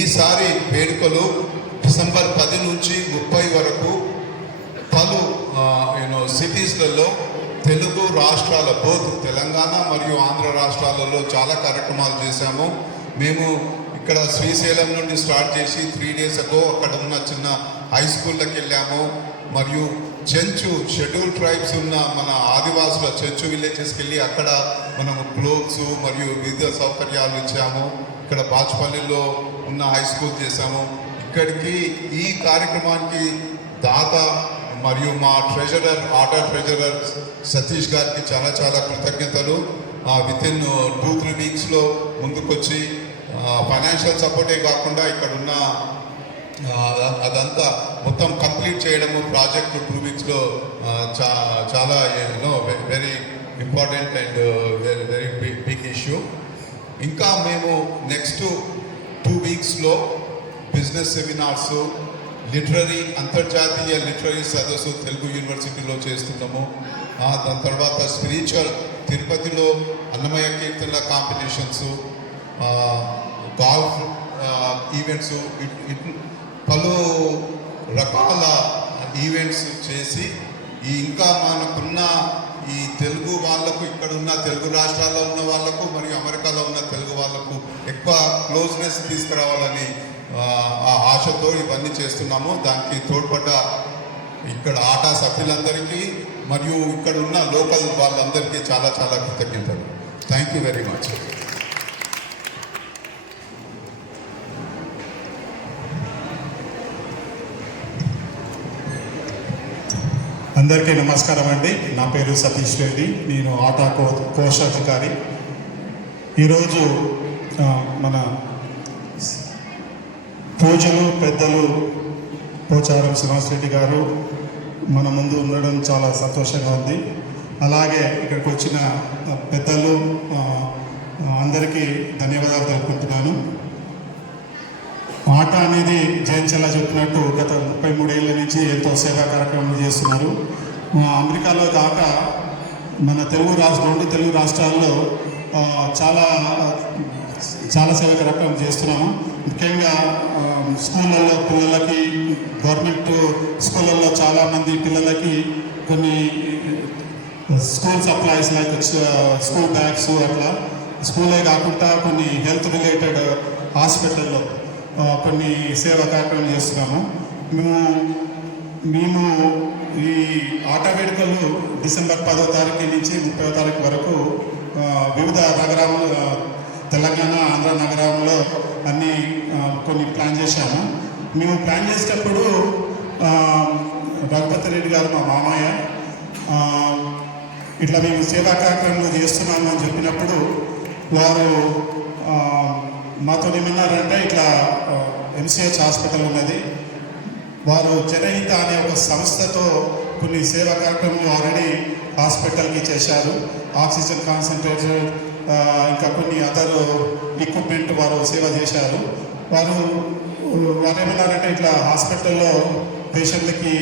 ఈసారి వేడుకలు డిసెంబర్ 10 నుంచి 30 వరకు పలు సిటీస్లలో తెలుగు రాష్ట్రాల బోత్ తెలంగాణ మరియు ఆంధ్ర రాష్ట్రాలలో చాలా కార్యక్రమాలు చేశాము. మేము ఇక్కడ శ్రీశైలం నుండి స్టార్ట్ చేసి 3 days అగో అక్కడ ఉన్న చిన్న హై స్కూళ్ళకి వెళ్ళాము. మరియు చెంచు షెడ్యూల్ ట్రైబ్స్ ఉన్న మన ఆదివాసుల చెంచు విలేజెస్కి వెళ్ళి అక్కడ మనము క్లోత్స్ మరియు వివిధ సౌకర్యాలు ఇచ్చాము. ఇక్కడ బాచుపల్లిలో ఉన్న హై స్కూల్ చేశాము. ఇక్కడికి ఈ కార్యక్రమానికి దాత మరియు మా ట్రెజరర్ ఆర్డర్ ట్రెజరర్ సతీష్ గారికి చాలా చాలా కృతజ్ఞతలు. వితిన్ 2-3 weeksలో ముందుకొచ్చి ఫైనాన్షియల్ సపోర్టే కాకుండా ఇక్కడ ఉన్న అదంతా మొత్తం కంప్లీట్ చేయడము ప్రాజెక్టు 2 weeksలో చాలా very important and very big issue. ఇంకా మేము నెక్స్ట్ 2 weeksలో బిజినెస్ సెమినార్స్, లిటరరీ అంతర్జాతీయ లిటరరీ సదస్సు తెలుగు యూనివర్సిటీలో చేస్తున్నాము. దాని తర్వాత స్పిరిచువల్ తిరుపతిలో అన్నమయ్య కీర్తనల కాంపిటీషన్స్, గాల్ఫ్ ఈవెంట్స్, పలు రకాల ఈవెంట్స్ చేసి ఇంకా మనకున్న ఈ తెలుగు వాళ్ళకు, ఇక్కడ ఉన్న తెలుగు రాష్ట్రాల్లో ఉన్న వాళ్ళకు మరియు అమెరికాలో ఉన్న తెలుగు వాళ్ళకు ఎక్కువ క్లోజ్నెస్ తీసుకురావాలని ఆ ఆశతో ఇవన్నీ చేస్తున్నాము. దానికి తోడ్పడ్డ ఇక్కడ ఆటా సభ్యులందరికీ మరియు ఇక్కడ ఉన్న లోకల్ వాళ్ళందరికీ చాలా చాలా కృతజ్ఞతలు. Thank you very much. అందరికీ నమస్కారం అండి. నా పేరు సతీష్ రెడ్డి. నేను ఆటా కోశాధికారి. ఈరోజు మన పూజలు పెద్దలు పోచారం శ్రీనివాస్ రెడ్డి గారు మన ముందు ఉండడం చాలా సంతోషంగా ఉంది. అలాగే ఇక్కడికి వచ్చిన పెద్దలు అందరికీ ధన్యవాదాలు తెలుపుకుంటున్నాను. ఆట అనేది జయంచలా చెప్పినట్టు గత 33 ఏళ్ళ నుంచి ఎంతో సేవా కార్యక్రమాలు చేస్తున్నారు. అమెరికాలో దాకా మన రెండు తెలుగు రాష్ట్రాల్లో చాలా సేవా కార్యక్రమం చేస్తున్నాము. ముఖ్యంగా స్కూళ్ళల్లో పిల్లలకి, గవర్నమెంట్ స్కూళ్ళల్లో చాలామంది పిల్లలకి కొన్ని school supplies like school bags అట్లా, స్కూలే కాకుండా కొన్ని హెల్త్ రిలేటెడ్ హాస్పిటల్లో కొన్ని సేవా కార్యక్రమం చేస్తున్నాము. మేము ఈ ఆట వేడుకలు డిసెంబర్ 10వ తారీఖు నుంచి 30వ తారీఖు వరకు వివిధ నగరాలు, తెలంగాణ ఆంధ్ర నగరంలో అన్నీ కొన్ని ప్లాన్ చేశాము. మేము ప్లాన్ చేసేటప్పుడు రఘుపతి రెడ్డి గారు మా మామయ్య ఇట్లా మేము సేవా కార్యక్రమాలు చేస్తున్నాము అని చెప్పినప్పుడు వారు మాతో ఏమన్నారంటే, ఇట్లా MCH హాస్పిటల్ ఉన్నది, వారు జనహిత అనే ఒక సంస్థతో కొన్ని సేవా కార్యక్రమాలు ఆల్రెడీ హాస్పిటల్కి చేశారు. ఆక్సిజన్ కాన్సన్ట్రేటర్, ఇంకా కొన్ని అదర్ ఎక్విప్మెంట్ వారు సేవ చేశారు. వారు ఏమన్నారంటే, ఇట్లా హాస్పిటల్లో పేషెంట్లకి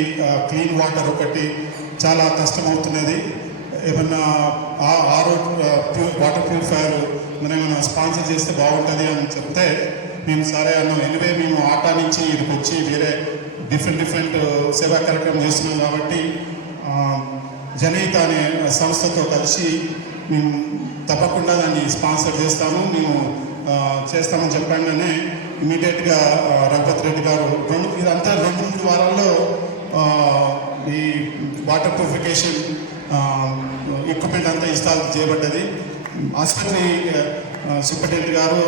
క్లీన్ వాటర్ ఒకటి చాలా కష్టమవుతున్నది, ఏమన్నా వాటర్ ప్యూరిఫైయర్ మనం ఏమైనా స్పాన్సర్ చేస్తే బాగుంటుంది అని చెప్తే, మేము సరే అన్నాం. ఎనివే మేము ఆటా నుంచి ఇక్కడికి వచ్చి వేరే డిఫరెంట్ సేవా కార్యక్రమం చేస్తున్నాం కాబట్టి జనహిత అనే సంస్థతో కలిసి మేము తప్పకుండా దాన్ని స్పాన్సర్ చేస్తాము, మేము చేస్తామని చెప్పగానే ఇమీడియట్గా రఘుపతి రెడ్డి గారు ఇదంతా 2-3 వారాల్లో ఈ వాటర్ ప్యూరిఫికేషన్ ఎక్విప్మెంట్ అంతా ఇన్స్టాల్ చేయబడ్డది. ఆసుపత్రి సూపరింటెండెంట్ గారు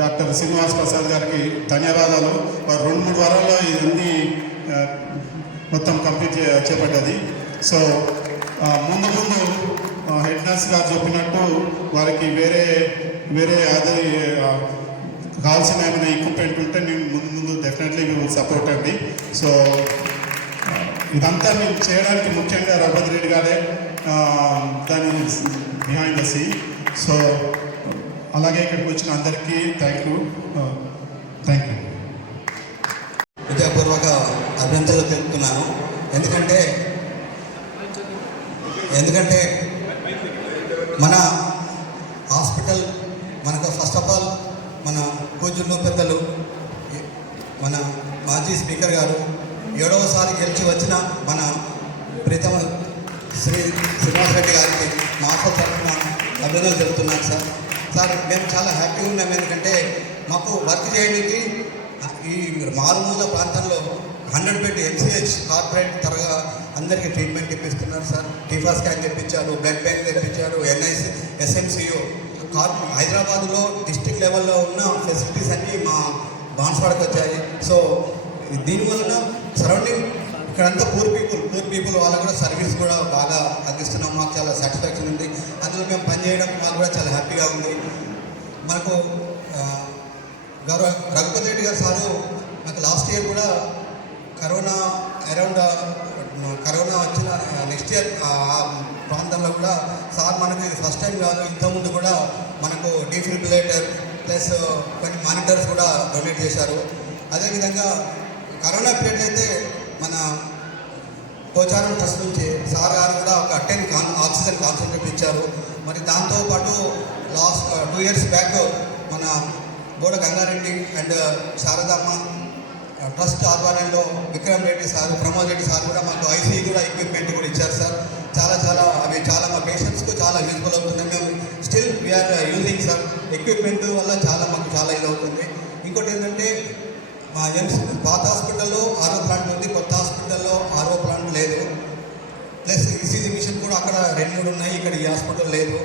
డాక్టర్ శ్రీనివాస్ ప్రసాద్ గారికి ధన్యవాదాలు. 2-3 వారాల్లో ఇవన్నీ మొత్తం కంప్లీట్ చేపడ్డది. సో ముందు హెడ్ నర్స్ గారు చెప్పినట్టు వారికి వేరే అదే కావాల్సిన ఏమైనా ఎక్విప్మెంట్ ఉంటే మేము ముందు డెఫినెట్లీ మేము సపోర్ట్ అండి. సో ఇదంతా మేము చేయడానికి ముఖ్యంగా రఘుపతి రెడ్డి గారే దాని బిహైండ్ ద సీన్. సో అలాగే ఇక్కడికి వచ్చిన అందరికీ థ్యాంక్ యూ. హృదయపూర్వక అభినందనలు తెలుపుతున్నాను. ఎందుకంటే మన హాస్పిటల్ మనకు ఫస్ట్ ఆఫ్ ఆల్ మన పూజలు పెద్దలు స్పీకర్ గారు, 7వసారి గెలిచి వచ్చిన మన ప్రీతమ శ్రీ శ్రీనివాస్ రెడ్డి గారికి మాస్టర్ తరఫున అభినందనలు తెలుపుతున్నాను సార్. సార్ మేము చాలా హ్యాపీగా ఉన్నాం, ఎందుకంటే మాకు వర్క్ చేయడానికి ఈ మారుమూల ప్రాంతంలో 100 బెడ్ ఎంసీహెచ్ కార్పొరేట్ తరగా అందరికీ ట్రీట్మెంట్ ఇప్పిస్తున్నారు సార్. టీఫా స్కాన్ తెప్పించారు, బ్లడ్ బ్యాంక్ తెప్పించారు, ఎన్ఐసి ఎస్ఎంసియు. హైదరాబాద్లో డిస్ట్రిక్ట్ లెవెల్లో ఉన్న ఫెసిలిటీస్ అన్నీ మా బాన్స్వాడకు వచ్చాయి. సో దీనివలన సరౌండింగ్ ఇక్కడంతా పూర్ పీపుల్ వాళ్ళకు కూడా సర్వీస్ కూడా బాగా అందిస్తున్నాం. మాకు చాలా సాటిస్ఫాక్షన్ ఉంది. అందులో మేము పనిచేయడం మాకు కూడా చాలా హ్యాపీగా ఉంది. మనకు గౌరవ రఘుపతి రెడ్డి గారు సారు నాకు లాస్ట్ ఇయర్ కూడా కరోనా వచ్చిన నెక్స్ట్ ఇయర్ ప్రాంతంలో కూడా సార్ మనకి ఫస్ట్ టైం కాదు, ఇంతకుముందు కూడా మనకు డిఫిబ్రిలేటర్ ప్లస్ కొన్ని మానిటర్స్ కూడా డొనేట్ చేశారు. అదేవిధంగా కరోనా పీరియడ్ అయితే మన పోచారం ట్రస్ట్ నుంచి సార్ గారు కూడా ఒక 10 ఆక్సిజన్ కాన్సన్ట్రేట్ ఇచ్చారు. మరి దాంతోపాటు లాస్ట్ 2 years బ్యాక్ మన బోడ గంగారెడ్డి అండ్ శారదమ్మ ట్రస్ట్ ఆధ్వర్యంలో విక్రమ్ రెడ్డి సార్, ప్రమోద్ రెడ్డి సార్ కూడా మాకు ఐసీ కూడా ఎక్విప్మెంట్ కూడా ఇచ్చారు సార్. అవి చాలా మా పేషెంట్స్కు చాలా యూజ్ఫుల్ అవుతుంది. మేము still we are using sir. Equipment వల్ల మాకు చాలా ఇది అవుతుంది. ఇంకోటి ఏంటంటే మా పాత హాస్పిటల్లో ఆరో ప్లాంట్ ఉంది, కొత్త హాస్పిటల్లో ఆరో ప్లాంట్ లేదు. ప్లస్ ఈసీజీ మిషన్ కూడా అక్కడ 2-3 ఉన్నాయి, ఇక్కడ ఈ హాస్పిటల్ లేదు.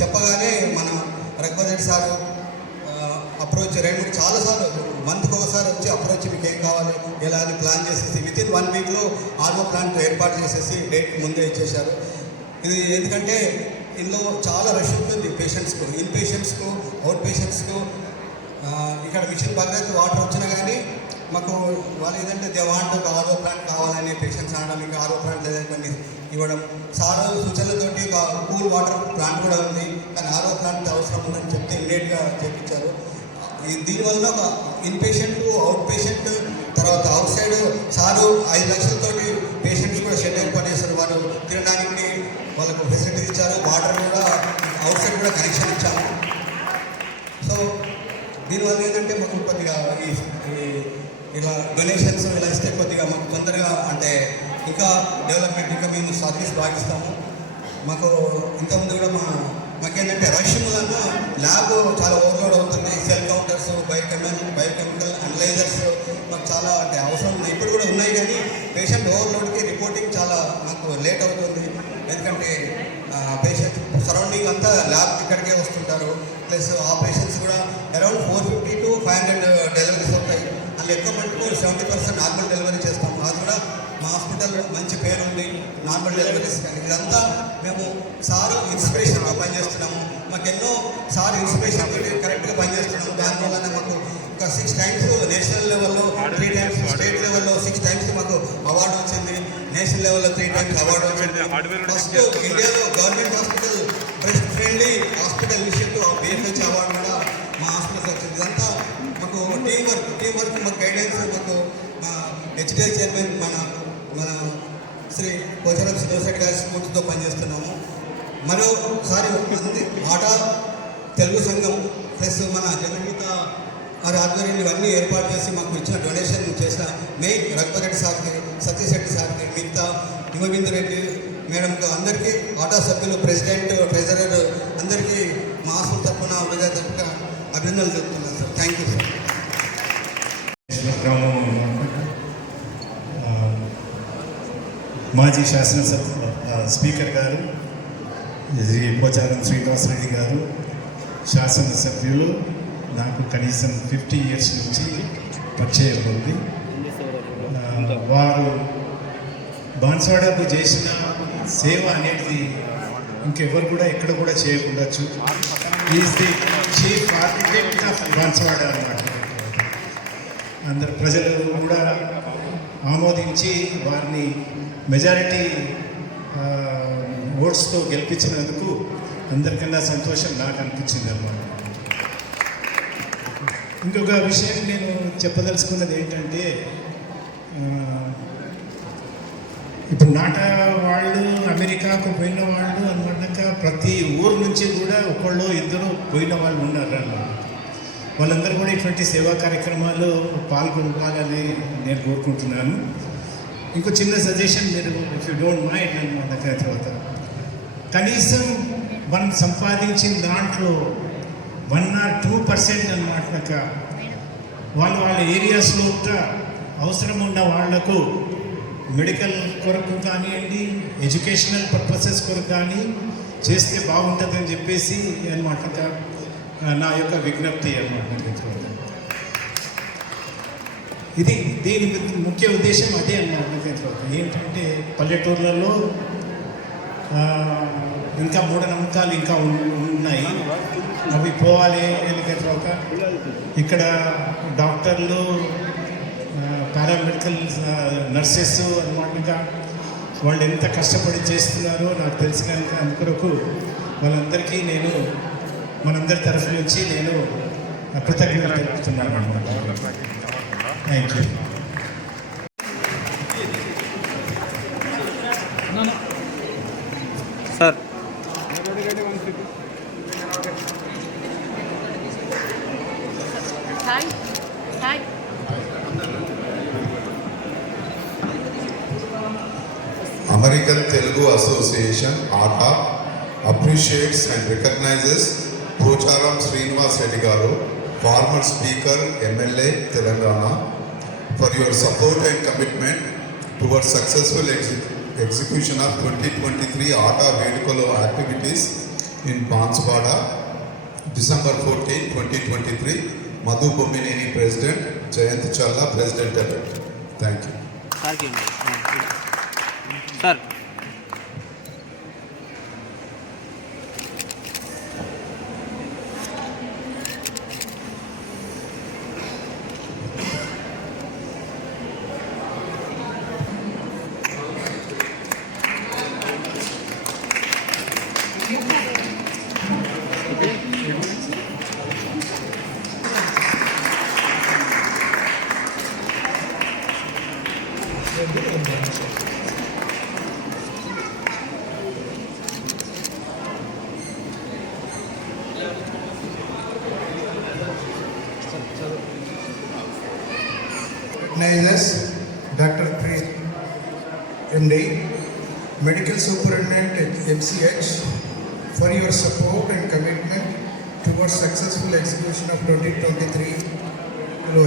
చెప్పగానే మన రఘుపతి రెడ్డి సార్ అప్రోచ్ చాలాసార్లు మంత్కి ఒకసారి వచ్చి అప్రోచ్ మీకు ఏం కావాలి ఎలా అని ప్లాన్ చేసేసి వితిన్ 1 weekలో ఆరో ప్లాంట్ ఏర్పాటు చేసేసి డేట్ ముందే ఇచ్చేశారు. ఇది ఎందుకంటే ఇందులో చాలా రష్ ఉంటుంది పేషెంట్స్కు, ఇన్ పేషెంట్స్కు, అవుట్ పేషెంట్స్కు. ఇక్కడ మిషన్ భగీరథ వాటర్ వచ్చినా కానీ మాకు వాళ్ళు ఏదంటే దేవాంట ఆరో ప్లాంట్ కావాలని పేషెంట్స్ అనడం, ఇంకా ఆరో ప్లాంట్ లేదంటే ఇవ్వడం. సార్ సూచనలతోటి ఒక కూల్ వాటర్ ప్లాంట్ కూడా ఉంది, కానీ ఆరో ప్లాంట్ అవసరం ఉందని చెప్తే ఇమ్మీడియట్గా చేయించారు. దీనివల్ల ఒక ఇన్ పేషెంట్, అవుట్ పేషెంట్, తర్వాత అవుట్ సైడ్ సారు 5 లక్షలతోటి పేషెంట్స్ కూడా షెడ్ ఏర్పాటు చేశారు. వాళ్ళు తినడానికి వాళ్ళకు ఫెసిలిటీ ఇచ్చారు. వాటర్ కూడా అవుట్ సైడ్ కూడా కనెక్షన్ ఇచ్చాము. సో దీనివల్ల ఏంటంటే మాకు కొద్దిగా ఇలా డొనేషన్స్ ఇలా ఇస్తే కొద్దిగా మాకు తొందరగా అంటే ఇంకా డెవలప్మెంట్ ఇంకా మేము సర్వీస్ భావిస్తాము. మాకు ఇంతకుముందు కూడా మాకేంటంటే రష్ వలన ల్యాబ్ చాలా ఓవర్లోడ్ అవుతుంది. సెల్ కౌంటర్స్, బయోకెమికల్ అనలైజర్స్ మాకు చాలా అంటే అవసరం ఉంది, ఇప్పుడు కూడా ఉన్నాయి. కానీ పేషెంట్ ఓవర్లోడ్కి రిపోర్టింగ్ చాలా మాకు లేట్ అవుతుంది. ఎందుకంటే పేషెంట్ సరౌండింగ్ అంతా ల్యాబ్ ఇక్కడికే వస్తుంటారు. ప్లస్ ఆపరేషన్స్ కూడా అరౌండ్ 450 to 500 డెలివరీస్ అవుతాయి. అందులో ఎక్కువ మటుకు 70% నార్మల్ డెలివరీ చేస్తాము. అది కూడా మా హాస్పిటల్ మంచి పేరు ఉంది నార్మల్ డెలివరీస్. కానీ ఇదంతా మేము సార్ ఇన్స్పిరేషన్గా పనిచేస్తున్నాము. మాకు ఎన్నో సార్ ఇన్స్పిరేషన్ తోటి కరెక్ట్గా పనిచేస్తున్నాము. దానివల్ల మాకు ఒక 6 times నేషనల్ లెవెల్లో, 3 times స్టేట్ లెవెల్లో, 6 times మాకు అవార్డు వచ్చింది. నేషనల్ లెవెల్లో 3 times అవార్డు వచ్చింది. ఫస్ట్ ఇండియాలో government hospital breast friendly hospital విషయంలో BFH అవార్డు కూడా మా హాస్పిటల్కి వచ్చింది. ఇదంతా మాకు టీం వర్క్ మాకు గైడెన్స్ మాకు మా HDI చైర్మన్ మన శ్రీ పోచారం శ్రీనివాస్ రెడ్డి గారి స్ఫూర్తితో పనిచేస్తున్నాము. మరోసారి ఆట తెలుగు సంఘం ప్లస్ మన జనగీత వారి ఆధ్వర్యంలో ఇవన్నీ ఏర్పాటు చేసి మాకు ఇచ్చిన డొనేషన్ చేసిన మెయిన్ రఘుపతి రెడ్డి సార్కి, సతీష్ రెడ్డి సార్కి, మిగతా హిమబిందు రెడ్డి మేడంకు, అందరికీ ఆటో సభ్యులు, ప్రెసిడెంట్, ట్రెజరర్ అందరికీ మా హాస్పిటల్ తరఫున తరఫున అభినందనలు చెప్తున్నాను సార్. Thank you sir. మాజీ శాసనసభ స్పీకర్ గారు శ్రీ పోచారం శ్రీనివాస్ రెడ్డి గారు, శాసనసభ్యులు, నాకు కనీసం 50 years నుంచి పరిచయం ఉంది. వారు బాన్స్వాడకు చేసిన సేవ అనేది ఇంకెవరు కూడా ఎక్కడ కూడా చేయకుండొచ్చు. Is the chief architect of Banswada అన్నమాట. అందరు ప్రజలు కూడా ఆమోదించి వారిని మెజారిటీ ఓట్స్తో గెలిపించినందుకు అందరికన్నా సంతోషం నాకు అనిపించింది అన్నమాట. ఇంకొక విషయం నేను చెప్పదలుచుకున్నది ఏంటంటే, ఇప్పుడు నాటా వాళ్ళు అమెరికాకు పోయిన వాళ్ళు అన్నమాట ప్రతి ఊరు నుంచి కూడా ఒకళ్ళు ఇద్దరు పోయిన వాళ్ళు ఉన్నారు అన్నమాట. వాళ్ళందరూ కూడా ఇటువంటి సేవా కార్యక్రమాలు పాల్గొనాలని నేను కోరుకుంటున్నాను. ఇంకో చిన్న సజెషన్, మీరు ఇఫ్ యూ డోంట్ మైండ్ అనమాట, తర్వాత కనీసం మనం సంపాదించిన దాంట్లో 1 or 2% అనమాట వాళ్ళ ఏరియాస్లో అవసరం ఉన్న వాళ్లకు మెడికల్ కొరకు కానివ్వండి, ఎడ్యుకేషనల్ పర్పసెస్ కొరకు కానీ చేస్తే బాగుంటుందని చెప్పేసి అనమాట నా యొక్క విజ్ఞప్తి అనమాట. ఇది దీని ముఖ్య ఉద్దేశం అదే అన్నమాట. ఏంటంటే పల్లెటూర్లలో ఇంకా మూఢనమ్మకాలు ఇంకా ఉన్నాయి, అవి పోవాలి. ఎందుకంటే తర్వాత ఇక్కడ డాక్టర్లు, పారామెడికల్ నర్సెస్ అనమాట వాళ్ళు ఎంత కష్టపడి చేస్తున్నారో నాకు తెలిసిన అందుకొరకు వాళ్ళందరికీ నేను మనందరి తరఫు నుంచి నేను కృతజ్ఞతలు తెలుపుతున్నాను అనమాట. Thank you. Sir hi hi American Telugu Association ATA appreciates and recognizes Pocharam Srinivas Reddy Garu, former Speaker, MLA, Telangana, for your support and commitment towards successful execution of 2023 ATA Vedukalo activities in Banswada, December 14, 2023. Madhu Bomineni, President, Jayant Challa, President-elect. Thank you. Sir recognizes Dr. Preet MD, Medical Superintendent at MCH, for your support and commitment towards successful execution of 2023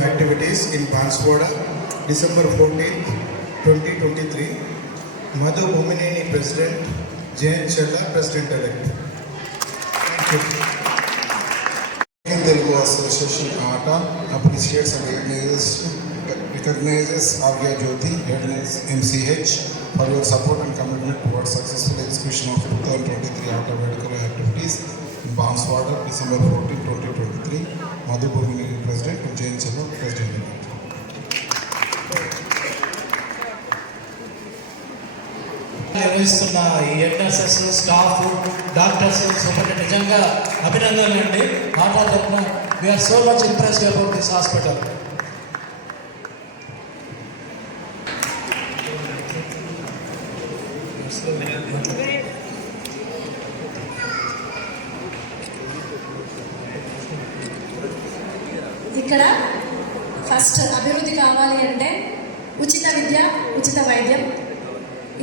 activities in Banswada, December 14th, 2023. Madhu Bomineni, President, Jayant Challa, President-elect. Thank you. Indian Telugu Association ATA appreciates and recognizes Agya Jyoti, headlines MCH, for your support and commitment towards successful execution of 2023 ATA medical activities in Banswada, December 14, 2023. Madhu Bomineni, President, and Jayant Challa, President-elect. నిర్వహిస్తున్న ఈ NSS staff, doctors, superintendent నిజంగా అభినందనలు అండి. ఆటా తరఫున we are so much impressed about this hospital. ఇక్కడ first అభివృద్ధి కావాలి అంటే ఉచిత విద్య, ఉచిత వైద్యం.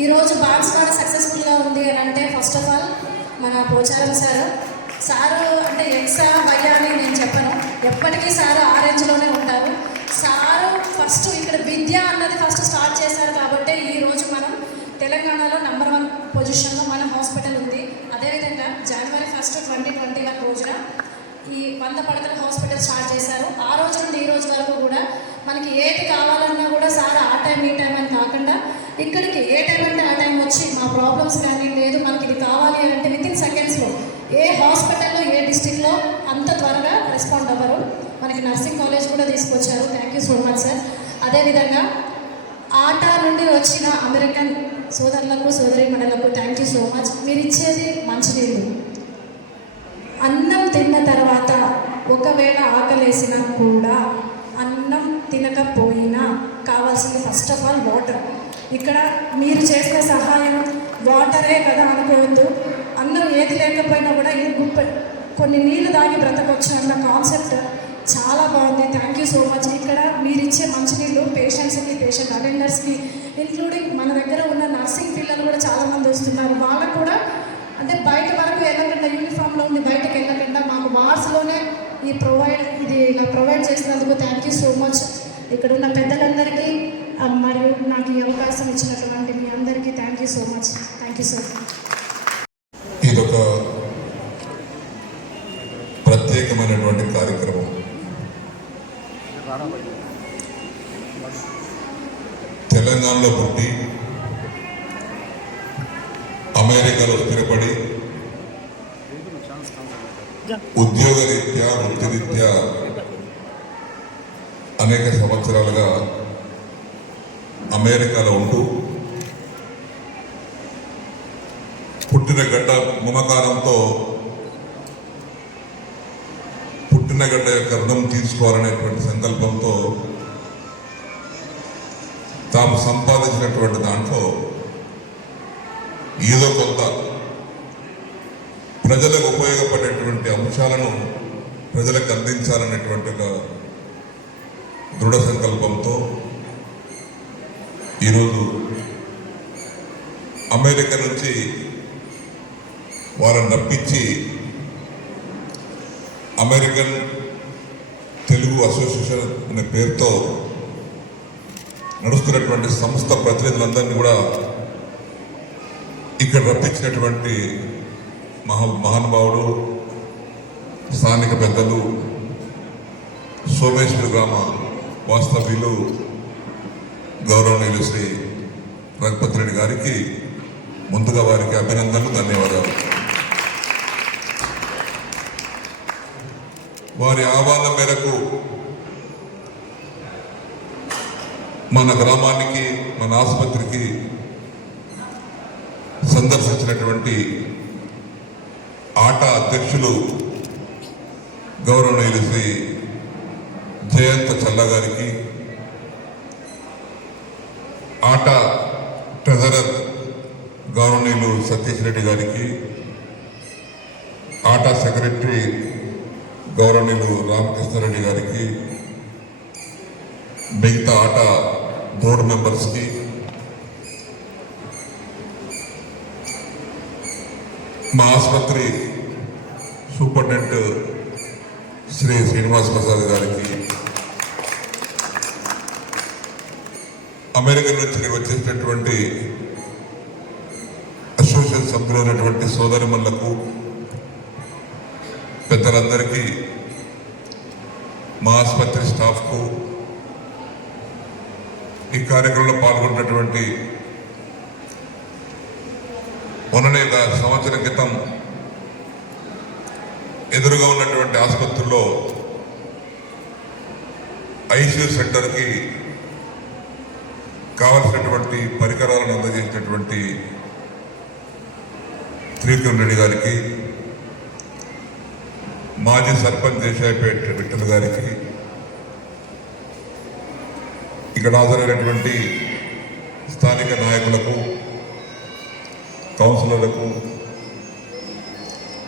ఈరోజు బాన్స్వాడ సక్సెస్ఫుల్గా ఉంది అని అంటే ఫస్ట్ ఆఫ్ ఆల్ మన పోచారం సారు అంటే ఎక్సా వయ్యా అని నేను చెప్పను, ఎప్పటికీ సారు ఆ రేంజ్లోనే ఉంటారు. సారు ఫస్ట్ ఇక్కడ విద్య అన్నది ఫస్ట్ స్టార్ట్ చేశారు కాబట్టి ఈరోజు మనం తెలంగాణలో నెంబర్ 1 పొజిషన్లో మన హాస్పిటల్ ఉంది. అదేవిధంగా January 1, 2021 రోజున ఈ 100 పడకల హాస్పిటల్ స్టార్ట్ చేశారు. ఆ రోజు నుండి ఈ రోజు వరకు కూడా మనకి ఏది కావాలన్నా కూడా సార్ ఆ టైం ఈ టైం అని కాకుండా ఇక్కడికి ఏ టైం అంటే ఆ టైం వచ్చి మా ప్రాబ్లమ్స్ కానీ లేదు మనకి ఇది కావాలి అంటే వితిన్ సెకండ్స్లో ఏ హాస్పిటల్లో ఏ డిస్టిక్లో అంత త్వరగా రెస్పాండ్ అవ్వరు. మనకి నర్సింగ్ కాలేజ్ కూడా తీసుకొచ్చారు. Thank you so much sir. అదేవిధంగా ఆటా నుండి వచ్చిన అమెరికన్ సోదరులకు సోదరీమణులకు థ్యాంక్ యూ సో మచ్. మీరు ఇచ్చేది మంచినీళ్ళు. అన్నం తిన్న తర్వాత ఒకవేళ ఆకలేసినా కూడా అన్నం తినకపోయినా కావాల్సింది ఫస్ట్ ఆఫ్ ఆల్ వాటర్. ఇక్కడ మీరు చేసిన సహాయం వాటరే కదా అనుకోవద్దు. అన్నం ఏది లేకపోయినా కూడా కొన్ని నీళ్ళు తాగి బ్రతకొచ్చు అన్న కాన్సెప్ట్ చాలా బాగుంది. Thank you so much. ఇక్కడ మీరు ఇచ్చే మంచినీళ్ళు పేషెంట్స్కి, పేషెంట్ అటెండర్స్కి, ఇంక్లూడింగ్ మన దగ్గర ఉన్న నర్సింగ్ పిల్లలు కూడా చాలామంది వస్తున్నారు. వాళ్ళకు కూడా అంటే బయట వరకు వెళ్ళకుండా, యూనిఫామ్లో ఉండి బయటకు వెళ్ళకుండా మాకు వార్డ్స్లోనే ఇది ఇలా ప్రొవైడ్ చేసినందుకు థ్యాంక్ యూ సో మచ్. ఇక్కడ ఉన్న పెద్దలందరికీ మరియు నాకు ఈ అవకాశం ఇచ్చినటువంటి మీ అందరికీ thank you so much. Thank you so much. ఇదొక ప్రత్యేకమైనటువంటి కార్యక్రమం. తెలంగాణలో పుట్టి అమెరికాలో స్థిరపడి ఉద్యోగరీత్యా, వృత్తిరీత్యా అనేక సంవత్సరాలుగా అమెరికాలో ఉంటూ పుట్టిన గడ్డ మమకారంతో పుట్టిన గడ్డ యొక్క రుణం తీసుకోవాలనేటువంటి సంకల్పంతో తాము సంపాదించినటువంటి దాంట్లో ఏదో కొంత ప్రజలకు ఉపయోగపడేటువంటి అంశాలను ప్రజలకు అందించాలనేటువంటి ఒక దృఢ సంకల్పంతో ఈరోజు అమెరికా నుంచి వాళ్ళని రప్పించి అమెరికన్ తెలుగు అసోసియేషన్ అనే పేరుతో నడుస్తున్నటువంటి సంస్థ ప్రతినిధులందరినీ కూడా ఇక్కడ రప్పించినటువంటి మహానుభావుడు, స్థానిక పెద్దలు, సోమేశ్వర గ్రామ వాస్తవ్యులు గౌరవనీయులు శ్రీ రఘుపతి రెడ్డి గారికి ముందుగా వారికి అభినందనలు, ధన్యవాదాలు. వారి ఆహ్వానం మేరకు మన గ్రామానికి, మన ఆసుపత్రికి సందర్శించినటువంటి ఆటా అధ్యక్షులు గౌరవనీయులు శ్రీ జయంత చల్ల గారికి, ఆటా ట్రెజరర్ గౌరవనీయులు సతీష్ రెడ్డి గారికి, ఆటా సెక్రటరీ గౌరవనీయులు రామకృష్ణారెడ్డి గారికి, మిగతా ఆటా బోర్డు మెంబర్స్కి, మా ఆసుపత్రి సూపరింటెండెంట్ శ్రీ శ్రీనివాస్ ప్రసాద్ గారికి, అమెరికా నుంచి వచ్చేసినటువంటి అసోసియేషన్ సభ్యులైనటువంటి సోదరిమణులకు, పెద్దలందరికీ, మా ఆసుపత్రి స్టాఫ్కు, ఈ కార్యక్రమంలో పాల్గొన్నటువంటి మొన్ననే ఒక సంవత్సరం క్రితం ఎదురుగా ఉన్నటువంటి ఆసుపత్రిలో ఐసీయూ సెంటర్కి కావలసినటువంటి పరికరాలను అందజేసినటువంటి త్రివిక్రమ్ రెడ్డి గారికి, మాజీ సర్పంచ్ దేశాయిపేట విఠల్ గారికి, ఇక్కడ హాజరైనటువంటి స్థానిక నాయకులకు, కౌన్సిలర్లకు,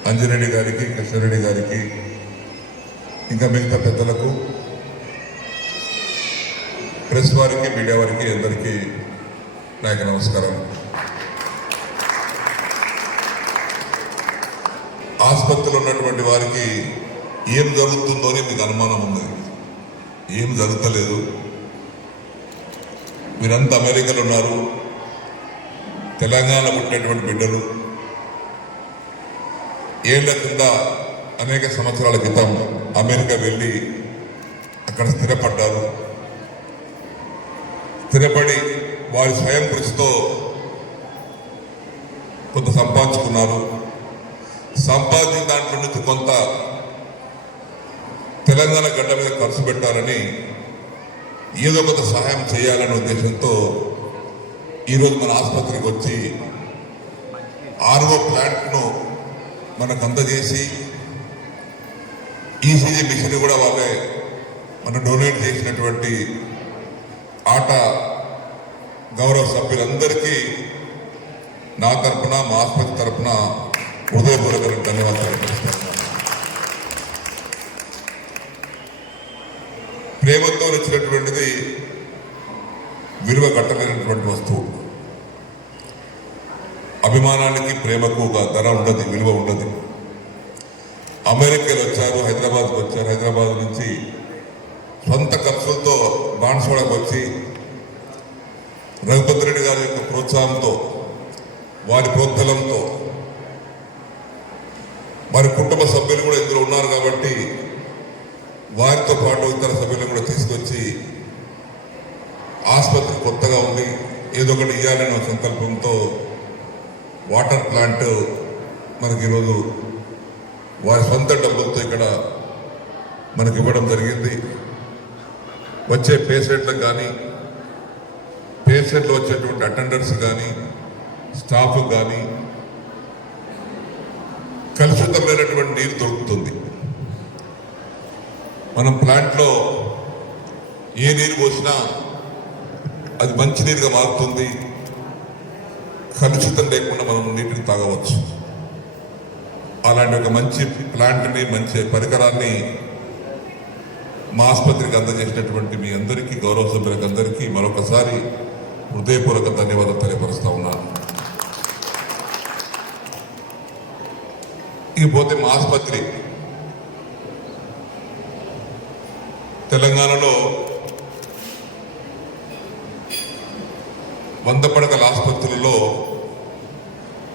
అంజిరెడ్డి గారికి, కృష్ణారెడ్డి గారికి, ఇంకా మిగతా పెద్దలకు, ప్రెస్ వారికి, మీడియా వారికి అందరికీ నాకు నమస్కారం. ఆసుపత్రిలో ఉన్నటువంటి వారికి ఏం జరుగుతుందో అని మీకు అనుమానం ఉంది. ఏం జరుగుతలేదు. మీరంతా అమెరికాలో ఉన్నారు. తెలంగాణ పుట్టినటువంటి బిడ్డలు ఏళ్ల కింద అనేక సంవత్సరాల క్రితం అమెరికా వెళ్ళి అక్కడ స్థిరపడ్డారు. స్థిరపడి వారి స్వయం కృషితో కొంత సంపాదించుకున్నారు. సంపాదించిన దాంట్లో నుంచి కొంత తెలంగాణ గడ్డ మీద ఖర్చు పెట్టాలని, ఏదో కొంత సహాయం చేయాలనే ఉద్దేశంతో ఈరోజు మన ఆసుపత్రికి వచ్చి ఆర్ఓ ప్లాంట్ను మనకు అందజేసి ఈసీజీ మిషన్ కూడా వాళ్ళే మనం డొనేట్ చేసినటువంటి ఆటా గౌరవ సభ్యులందరికీ నా తరపున, మా ఆసుపత్రి తరపున హృదయపూర్వక ధన్యవాదాలు తెలుపుతున్నాను. ప్రేమతో ఇచ్చినటువంటిది విలువ కట్టలేనటువంటి వస్తువు. అభిమానానికి ప్రేమకు ఒక ధర ఉండదు, విలువ ఉండదు. అమెరికాలో వచ్చారు, హైదరాబాద్కి వచ్చారు, హైదరాబాద్ నుంచి సొంత ఖర్చులతో బాన్స్వాడకు వచ్చి రఘుపతి రెడ్డి గారి యొక్క ప్రోత్సాహంతో, వారి ప్రోత్బలంతో, వారి కుటుంబ సభ్యులు కూడా ఇందులో ఉన్నారు కాబట్టి వారితో పాటు ఇతర సభ్యులను కూడా తీసుకొచ్చి ఆసుపత్రి కొత్తగా ఉంది, ఏదో ఒకటి ఇవ్వాలనే సంకల్పంతో వాటర్ ప్లాంట్ మనకి ఈరోజు వారి సొంత డబ్బులతో ఇక్కడ మనకి ఇవ్వడం జరిగింది. వచ్చే పేషెంట్లకు కానీ, పేషెంట్లు వచ్చేటువంటి అటెండర్స్ కానీ, స్టాఫ్ కానీ కలుషితం లేనటువంటి నీరు దొరుకుతుంది. మనం ప్లాంట్లో ఏ నీరు పోసినా అది మంచి నీరుగా మారుతుంది, కలుషితం లేకుండా మనం నీటిని తాగవచ్చు. అలాంటి ఒక మంచి ప్లాంట్ని, మంచి పరికరాన్ని మా ఆసుపత్రికి అందజేసినటువంటి మీ అందరికీ, గౌరవ సభ్యులకు అందరికీ మరొకసారి హృదయపూర్వక ధన్యవాదాలు తెలియపరుస్తా ఉన్నాను. ఇకపోతే మా ఆసుపత్రి తెలంగాణలో 100 పడకల ఆసుపత్రులలో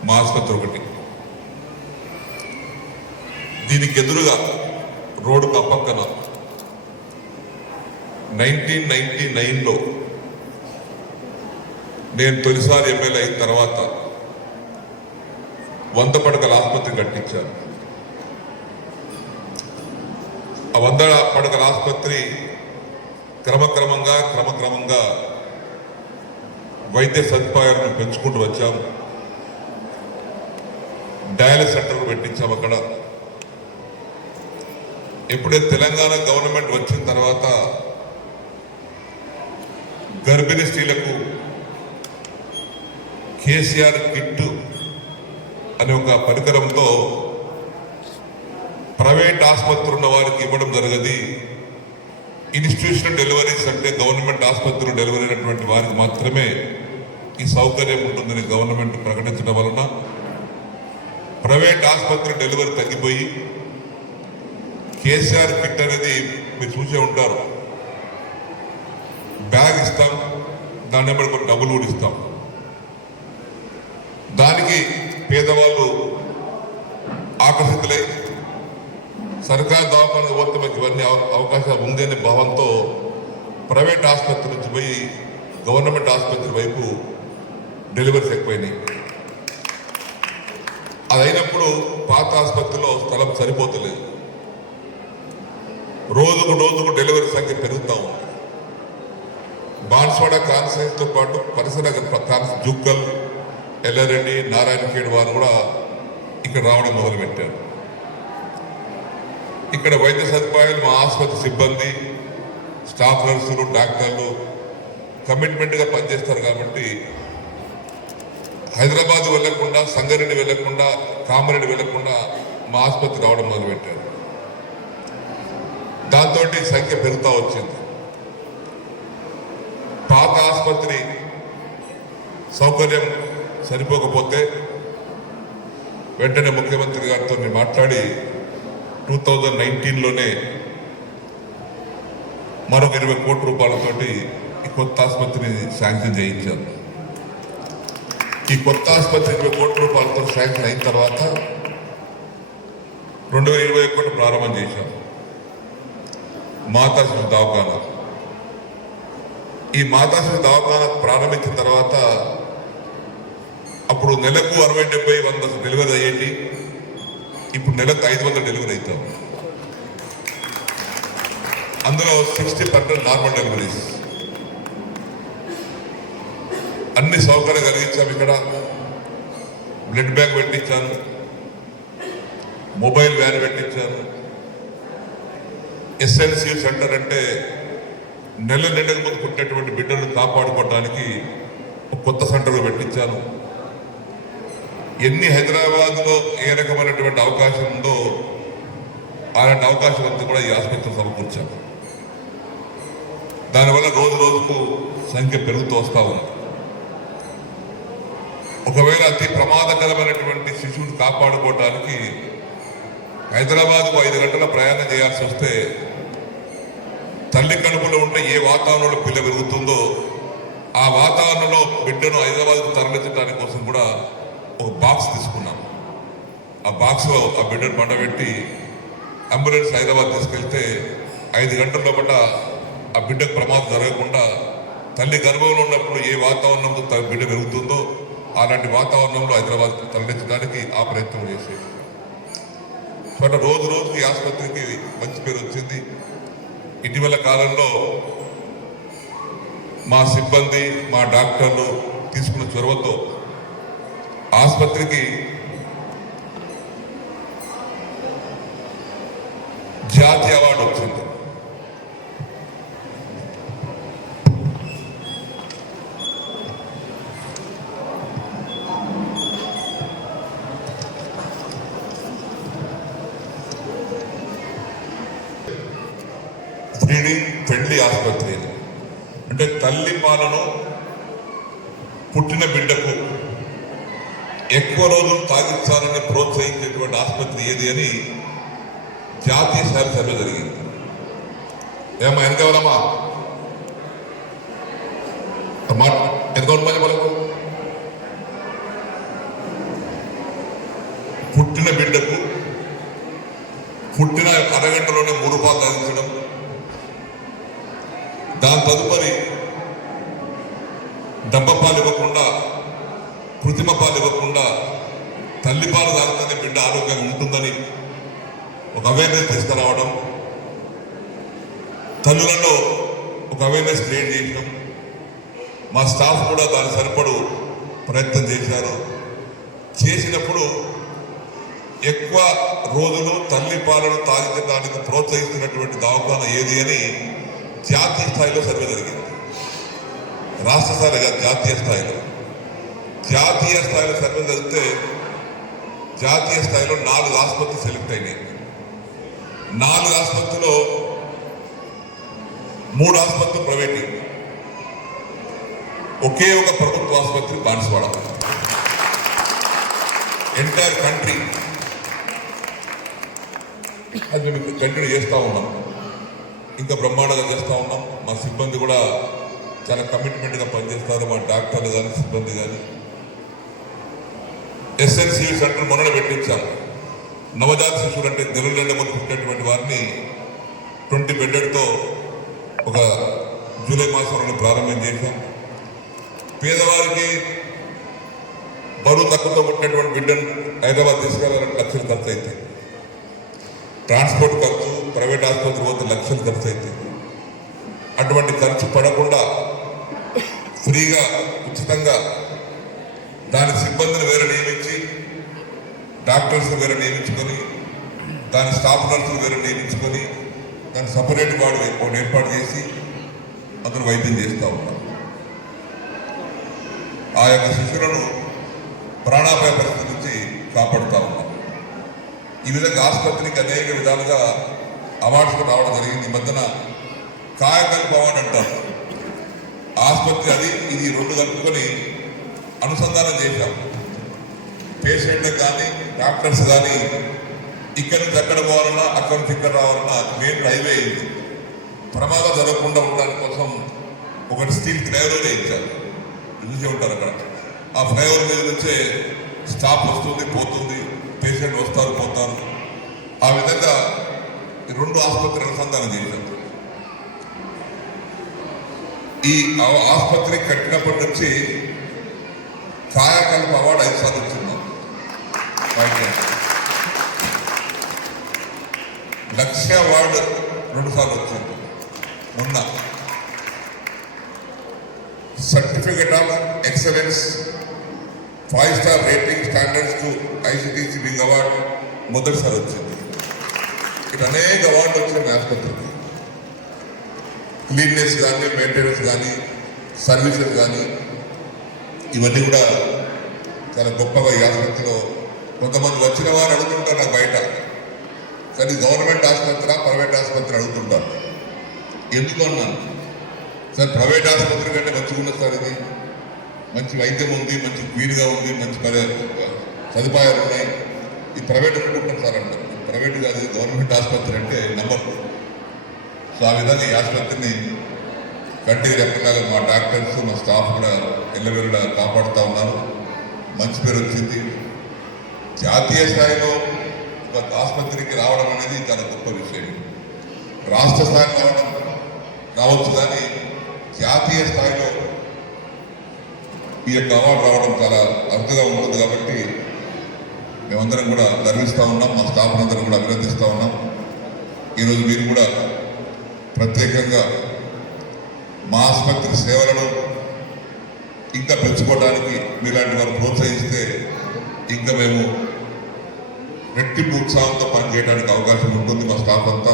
మా ఆసుపత్రి ఒకటి. దీనికి ఎదురుగా రోడ్డుకు అపక్కన 1999లో నేను తొలిసారి ఎమ్మెల్యే అయిన తర్వాత 100 పడకల ఆసుపత్రి కట్టించాను. ఆ 100 పడకల ఆసుపత్రి క్రమక్రమంగా వైద్య సదుపాయాలను పెంచుకుంటూ వచ్చాము. డయాలిసిస్ సెంటర్ పెట్టించాము అక్కడ. ఎప్పుడైతే తెలంగాణ గవర్నమెంట్ వచ్చిన తర్వాత గర్భిణీ స్త్రీలకు కేసీఆర్ కిట్ అనే ఒక పరికరంతో ప్రైవేట్ ఆసుపత్రి ఉన్న వారికి ఇవ్వడం జరగదు. ఇన్స్టిట్యూషనల్ డెలివరీస్ అంటే గవర్నమెంట్ ఆసుపత్రిలో డెలివరీ అయినటువంటి వారికి మాత్రమే ఈ సౌకర్యం ఉంటుందని గవర్నమెంట్ ప్రకటించడం వలన ప్రైవేట్ ఆసుపత్రి డెలివరీ తగ్గిపోయి కేసీఆర్ కిట్ అనేది మీరు చూసే ఉంటారు. బ్యాగ్ ఇస్తాం, దాన్ని బట్టి కొన్ని డబ్బులు కూడా ఇస్తాం. దానికి పేదవాళ్ళు ఆకర్షితులై సర్కారు దవాఖానకు పోతే మాకు ఇవన్నీ అవకాశాలు ఉంది అనే భావంతో ప్రైవేట్ ఆసుపత్రి నుంచి పోయి గవర్నమెంట్ ఆసుపత్రి వైపు డెలివరీస్ ఎక్కువైనాయి. అదైనప్పుడు పాత ఆసుపత్రిలో స్థలం సరిపోతలేదు. రోజుకు డెలివరీ సంఖ్య పెరుగుతూ ఉంది. బాన్స్వాడ కాన్స్టిట్యూన్సీతో పాటు పరిసర జుక్కల్, ఎల్లారెడ్డి, నారాయణఖేడ్ వారు కూడా ఇక్కడ రావడం మొదలుపెట్టారు. ఇక్కడ వైద్య సదుపాయాలు మా ఆసుపత్రి సిబ్బంది, స్టాఫ్ నర్సులు, డాక్టర్లు కమిట్మెంట్గా పనిచేస్తారు కాబట్టి హైదరాబాద్ వెళ్లకుండా, సంగారెడ్డి వెళ్లకుండా, కామారెడ్డి వెళ్లకుండా మా ఆసుపత్రి రావడం మొదలుపెట్టారు. దాంతో సంఖ్య పెరుగుతూ వచ్చింది. పాత ఆసుపత్రి సౌకర్యం సరిపోకపోతే వెంటనే ముఖ్యమంత్రి గారితో మాట్లాడి 2019లోనే మరొక 20 కోట్ల రూపాయలతోటి ఈ కొత్త ఆసుపత్రిని శాంక్షన్ చేయించారు. ఈ కొత్త ఆసుపత్రి 20 కోట్ల రూపాయలతో శాంక్షన్ అయిన తర్వాత 2021 ప్రారంభం చేశాం. మాతాశ్రీ దవాఖాన. ఈ మాతాశ్రీ దవాఖాన ప్రారంభించిన తర్వాత అప్పుడు నెలకు 60-70-100 డెలివరీ అయ్యేది. ఇప్పుడు నెలకు 500 డెలివరీ అవుతాం. అందులో 60% నార్మల్ డెలివరీస్. అన్ని సౌకర్యాలు కలిగించాము. ఇక్కడ బ్లడ్ బ్యాంక్ పెట్టించాను, మొబైల్ వ్యాన్ పెట్టించాను. SNC సెంటర్ అంటే నెల ముందు పుట్టినటువంటి బిడ్డలను కాపాడుకోవడానికి ఒక కొత్త సెంటర్ పెట్టించాను. ఎన్ని హైదరాబాద్లో ఏ రకమైనటువంటి అవకాశం ఉందో అలాంటి అవకాశం అంతా కూడా ఈ ఆసుపత్రిలో సమకూర్చాను. దానివల్ల రోజు రోజుకు సంఖ్య పెరుగుతూ వస్తూ ఉంది. ఒకవేళ అతి ప్రమాదకరమైనటువంటి శిశువుని కాపాడుకోవడానికి హైదరాబాద్కు 5 గంటల ప్రయాణం చేయాల్సి వస్తే తల్లి కడుపులో ఉంటే ఏ వాతావరణంలో పిల్ల పెరుగుతుందో ఆ వాతావరణంలో బిడ్డను హైదరాబాద్కు తరలించడానికి కోసం కూడా ఒక బాక్స్ తీసుకున్నాం. ఆ బాక్స్లో ఆ బిడ్డను పండబెట్టి అంబులెన్స్ హైదరాబాద్ తీసుకెళ్తే 5 గంటల లోపల ఆ బిడ్డకు ప్రమాదం జరగకుండా తల్లి గర్భంలో ఉన్నప్పుడు ఏ వాతావరణంతో బిడ్డ పెరుగుతుందో అలాంటి వాతావరణంలో హైదరాబాద్ తరలించడానికి ఆ ప్రయత్నం చేసేది. సో రోజు రోజుకి ఆసుపత్రికి మంచి పేరు వచ్చింది. ఇటీవల కాలంలో మా సిబ్బంది మా డాక్టర్లు తీసుకున్న చొరవతో ఆసుపత్రికి జాతీయ అవార్డు వచ్చింది. ఫ్రెండ్లీ ఆసుపత్రి అంటే తల్లి పాలను పుట్టిన బిడ్డకు ఎక్కువ రోజులు తాగించాలని ప్రోత్సహించేటువంటి ఆసుపత్రి ఏది అని జాతీయ స్థాయి సర్వే జరిగింది. ఏమా ఎంతవరమ్మా ఎంతవరకు మనకు పుట్టిన బిడ్డకు పుట్టిన అరగంటలోనే 3 పాలు తాగించడం, దాని తదుపరి డబ్బ పాలు ఇవ్వకుండా కృత్రిమ పాలు ఇవ్వకుండా తల్లి పాలు తాగితేనే బిడ్డ ఆరోగ్యంగా ఉంటుందని ఒక అవేర్నెస్ తీసుకురావడం, తల్లులలో ఒక అవేర్నెస్ క్రియేట్ చేయడం, మా స్టాఫ్ కూడా దాని సరిపడు ప్రయత్నం చేశారు. చేసినప్పుడు ఎక్కువ రోజులు తల్లి పాలను తాగించడానికి ప్రోత్సహిస్తున్నటువంటి దవాఖాన ఏది అని జాతీయ స్థాయిలో సర్వే జరిగింది. రాష్ట్ర స్థాయిలో కాదు, జాతీయ స్థాయిలో. జాతీయ స్థాయిలో సర్వే జరిగితే జాతీయ స్థాయిలో 4 ఆసుపత్రులు సెలెక్ట్ అయినాయి. 4 ఆసుపత్రుల్లో 3 ఆసుపత్రులు ప్రైవేట్, ఒకే ఒక ప్రభుత్వ ఆసుపత్రి బాన్సువాడ. ఎంటైర్ కంట్రీ అది మేము కంటిన్యూ చేస్తూ ఉన్నాం, ఇంకా బ్రహ్మాండంగా చేస్తూ ఉన్నాం. మా సిబ్బంది కూడా చాలా కమిట్మెంట్గా పనిచేస్తారు, మా డాక్టర్లు కానీ సిబ్బంది కానీ. SNCU సెంటర్ మొన్న పెట్టించాం. నవజాత శిశువులు అంటే నెలల ముందు పుట్టినటువంటి వారిని 20 బెడ్లతో ఒక జూలై మాసంలో ప్రారంభం చేశాం. పేదవారికి బరువు తక్కువతో పుట్టినటువంటి బిడ్డను హైదరాబాద్ తీసుకెళ్ళాలంటే లక్షలు ఖర్చు అవుతాయి. ట్రాన్స్పోర్ట్ ఖర్చు, ప్రైవేట్ ఆసుపత్రి పోతే లక్షలు ఖర్చు అవుతాయి. అటువంటి ఖర్చు పడకుండా ఫ్రీగా ఉచితంగా దాని సిబ్బందిని వేరే నియమించి, డాక్టర్స్ వేరే నియమించుకొని, దాని స్టాఫ్ నర్సులు వేరే నియమించుకొని, దాన్ని సపరేట్ వాడు ఏర్పాటు చేసి అందరూ వైద్యం చేస్తూ ఉంటాం. ఆ యొక్క శిశువులను ప్రాణాపాయ పరిస్థితి నుంచి కాపాడుతూ ఉన్నాం. ఈ విధంగా ఆసుపత్రికి అనేక విధాలుగా అవార్డ్స్ రావడం జరిగింది. ఈ మధ్యన కాయకల్ప అవార్డు అంటారు. ఆసుపత్రి అది ఇది 2 కలుపుకొని అనుసంధానం చేశాం. పేషెంట్లకు కానీ డాక్టర్స్ కానీ ఇక్కడి నుంచి అక్కడ పోవాలన్నా అక్కడి నుంచి ఇక్కడ రావాలన్నా మెయిన్ హైవే అయింది. ప్రమాదం జరగకుండా ఉండడానికి కోసం ఒకటి స్టీల్ ఫ్లైఓవర్ ఇచ్చారు, చూసే ఉంటారు అక్కడ. ఆ ఫ్లైఓవర్ మీద నుంచే స్టాఫ్ వస్తుంది పోతుంది, పేషెంట్ వస్తారు పోతారు. ఆ విధంగా 2 ఆసుపత్రి అనుసంధానం చేశాం. ఈ ఆసుపత్రి కట్టినప్పటి నుంచి కాయకల్ప అవార్డు 5 సార్లు వచ్చింది. లక్ష్య అవార్డు 2 సార్లు వచ్చింది. మొన్న certificate of excellence 5 star rating standards to ICTC wing award మొదటిసారి వచ్చింది. ఇటు అనేక అవార్డులు వచ్చింది ఆసుపత్రికి. క్లీన్నెస్ కానీ, మెయింటెనెన్స్ కానీ, సర్వీసెస్ కానీ ఇవన్నీ కూడా చాలా గొప్పగా ఈ ఆసుపత్రిలో. కొంతమంది వచ్చిన వారు అడుగుతుంటారు నాకు బయట, కానీ గవర్నమెంట్ ఆసుపత్రి ప్రైవేట్ ఆసుపత్రి అడుగుతుంటారు. ఎందుకు అన్నాను, సార్ ప్రైవేట్ ఆసుపత్రి కంటే మంచిగా ఉన్నది సార్ ఇది. మంచి వైద్యం ఉంది, మంచి క్లీన్గా ఉంది, మంచి సదుపాయాలు ఉన్నాయి. ఈ ప్రైవేట్ అనుకుంటున్నాం సార్ అంటారు. ప్రైవేట్ కాదు, గవర్నమెంట్ ఆసుపత్రి అంటే నమ్మరు. సో ఆ విధంగా ఈ ఆసుపత్రిని కంటికి రెప్పలాగా మా డాక్టర్స్, మా స్టాఫ్ కూడా ఎల్లవెల్లా కాపాడుతూ ఉన్నారు. మంచి పేరు వచ్చింది. జాతీయ స్థాయిలో ఒక ఆసుపత్రికి రావడం అనేది చాలా గొప్ప విషయం. రాష్ట్ర స్థాయిలో రావచ్చు, కానీ జాతీయ స్థాయిలో ఈ యొక్క అవార్డు రావడం చాలా అర్థంగా ఉంటుంది. కాబట్టి మేమందరం కూడా గర్విస్తూ ఉన్నాం, మా స్టాఫ్ అందరం కూడా అభినందిస్తూ ఉన్నాం. ఈరోజు మీరు కూడా ప్రత్యేకంగా మా ఆసుపత్రి సేవలను ఇంకా పెంచుకోవడానికి మీలాంటి వారు ప్రోత్సహిస్తే ఇంకా మేము రెట్టింపు ఉత్సాహంతో పనిచేయడానికి అవకాశం ఉంటుంది. మా స్టాఫ్ అంతా,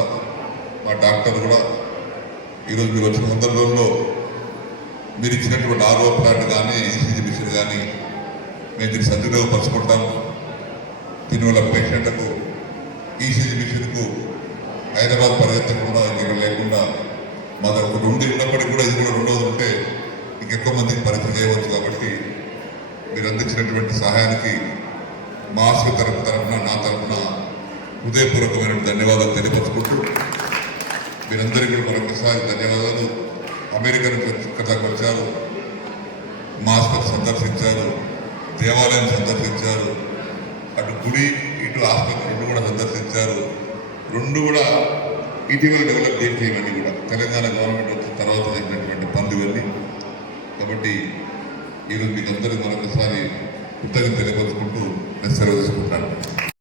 మా డాక్టర్ కూడా ఈరోజు మీరు వచ్చిన సందర్భంలో మీరు ఇచ్చినటువంటి ఆర్ఓ ప్లాంట్ కానీ, ఈసీజీ మిషన్ కానీ మేము దీన్ని సద్వినియోగపరచుకుంటాము. దీనివల్ల పేషెంట్లకు ఈసీజీ మిషన్కు హైదరాబాద్ పరిగెత్తకుండా, ఇక్కడ లేకుండా మా దగ్గర రెండు ఉన్నప్పటికీ కూడా ఇది కూడా రెండోది ఉంటే ఇంకెక్కువ మందికి పరిచయం చేయవచ్చు. కాబట్టి మీరు అందించినటువంటి సహాయానికి మా ఆసుపత్రి తరఫున, నా తరఫున హృదయపూర్వకమైన ధన్యవాదాలు తెలియపరుచుకుంటూ, మీరందరికీ కూడా మరొకసారి ధన్యవాదాలు. అమెరికా నుంచి ఇక్కడ దాకా వచ్చారు, మా ఆసుపత్రి సందర్శించారు, దేవాలయం సందర్శించారు, అటు గుడి ఇటు ఆసుపత్రి రెండు కూడా సందర్శించారు. రెండు కూడా ఇటీవల డెవలప్ చేయమని కూడా తెలంగాణ గవర్నమెంట్ వచ్చిన తర్వాత జరిగినటువంటి పనులు ఇవన్నీ. కాబట్టి ఈరోజు మీకు అందరికీ మరొకసారి కృతజ్ఞతలు తెలియపరుచుకుంటూ నేను సెలవు తీసుకుంటాను.